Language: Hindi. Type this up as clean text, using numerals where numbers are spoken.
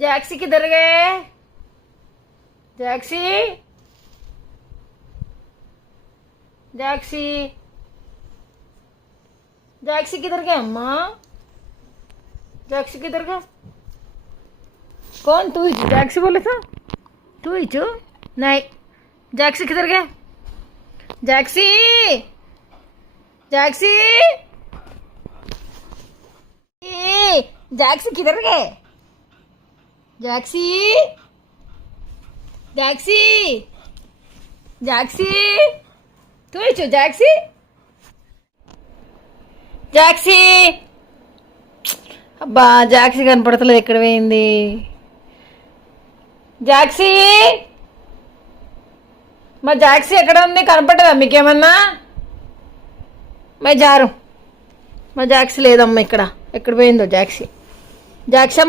जैक्सी किधर गए? जैक्सी जैक्सी जैक्सी किधर गए? अम्मा जैक्सी किधर गए? कौन? तू ही जैक्सी बोले था? तू ही चो? नहीं, जैक्सी किधर गए? जैक्सी जैक्सी जैक्सी किधर गए? जैक्सी जैक्सी जैक्सी तू ही चो? जैक्सी जैक्सी అబ్బా జాక్సీ కనపడతలేదు. ఎక్కడ పోయింది జాక్సీ? మా జాక్సీ ఎక్కడ ఉంది? కనపడదా మీకేమన్నా? మా జారు మా జాక్సీ లేదమ్మా ఇక్కడ. ఎక్కడ పోయిందో జాక్సీ? జాక్సీ